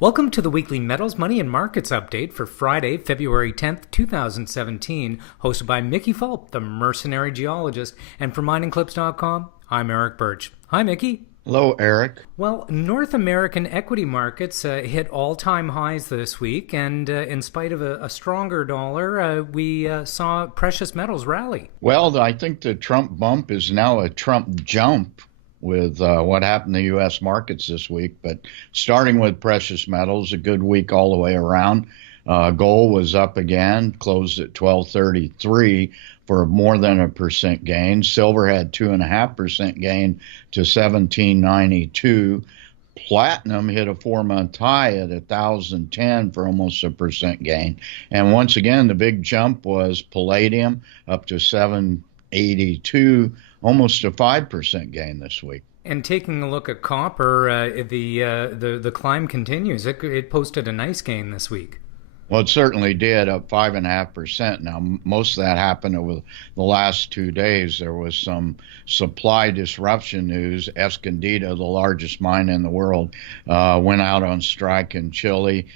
Welcome to the weekly Metals, Money, and Markets update for Friday, February 10th, 2017, hosted by Mickey Fulp, the Mercenary Geologist, and from miningclips.com, I'm Erick Bertsch. Hi, Mickey. Hello, Eric. Well, North American equity markets hit all-time highs this week, and in spite of a stronger dollar, we saw precious metals rally. Well, I think the Trump bump is now a Trump jump with what happened to U.S. markets this week. But starting with precious metals, a good week all the way around. Gold was up again, closed at 1233 for more than a percent gain. Silver had 2.5% gain to 1792. Platinum hit a 4-month high at 1,010 for almost a percent gain. And once again, the big jump was palladium up to 782, almost a 5% gain this week. And taking a look at copper, the climb continues. It posted a nice gain this week. Well, it certainly did, up 5.5%. Now, most of that happened over the last 2 days. There was some supply disruption news. Escondida, the largest mine in the world, went out on strike in Chile.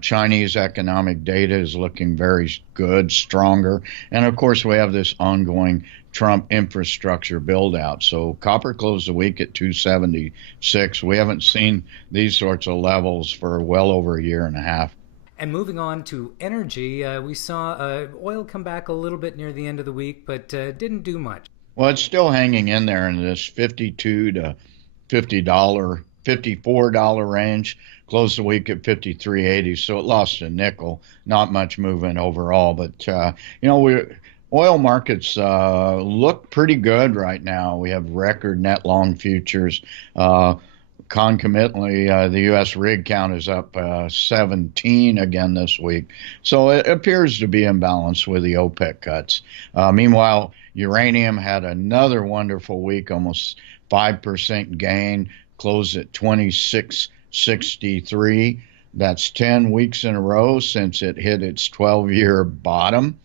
Chinese economic data is looking very good, stronger. And, of course, we have this ongoing Trump infrastructure build out. So copper closed the week at 276. We haven't seen these sorts of levels for well over a year and a half. And moving on to energy, we saw oil come back a little bit near the end of the week, but didn't do much. Well, it's still hanging in there in this $52 to $54 range. Closed the week at 53.80, so it lost a nickel. Not much movement overall, but oil markets look pretty good right now. We have record net long futures. Concomitantly, the U.S. rig count is up 17 again this week. So it appears to be in balance with the OPEC cuts. Meanwhile, uranium had another wonderful week, almost 5% gain, closed at 26.63. That's 10 weeks in a row since it hit its 12-year bottom.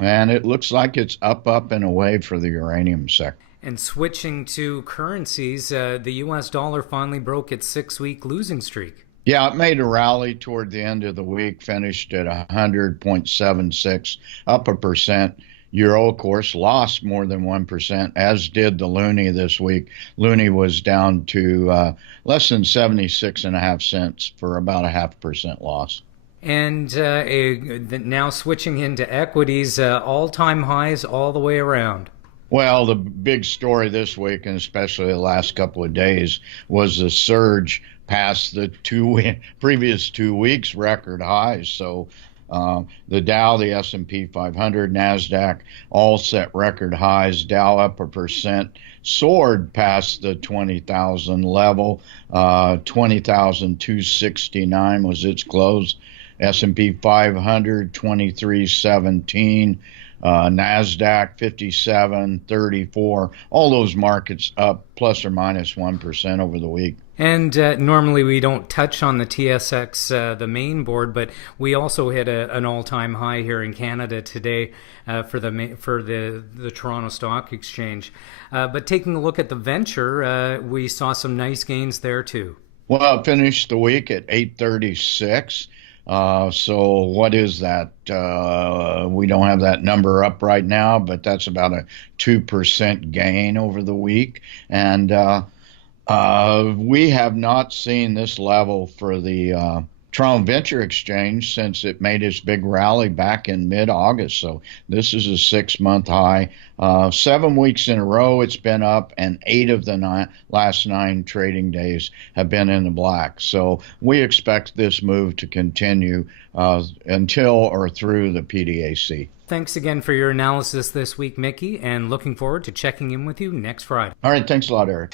And it looks like it's up and away for the uranium sector. And switching to currencies, the U.S. dollar finally broke its 6-week losing streak. Yeah, it made a rally toward the end of the week, finished at 100.76, up a percent. Euro, of course, lost more than 1%, as did the loonie this week. Loonie was down to less than 76.5 cents for about a 0.5% loss. And now switching into equities, all-time highs all the way around. Well, the big story this week, and especially the last couple of days, was the surge past the previous 2 weeks record highs. So the Dow, the S&P 500, NASDAQ all set record highs. Dow up a percent, soared past the 20,000 level. 20,269 was its close. S&P 500, 2317. NASDAQ 57.34, all those markets up plus or minus 1% over the week. And normally we don't touch on the TSX, the main board, but we also hit an all-time high here in Canada today for the Toronto Stock Exchange. But taking a look at the Venture, we saw some nice gains there too. Well, it finished the week at 836. So what is that? We don't have that number up right now, but that's about a 2% gain over the week. And we have not seen this level for the Toronto Venture Exchange since it made its big rally back in mid-August. So this is a 6-month high. 7 weeks in a row it's been up, and 8 of the last 9 trading days have been in the black. So we expect this move to continue until or through the PDAC. Thanks again for your analysis this week, Mickey, and looking forward to checking in with you next Friday. All right, thanks a lot, Eric.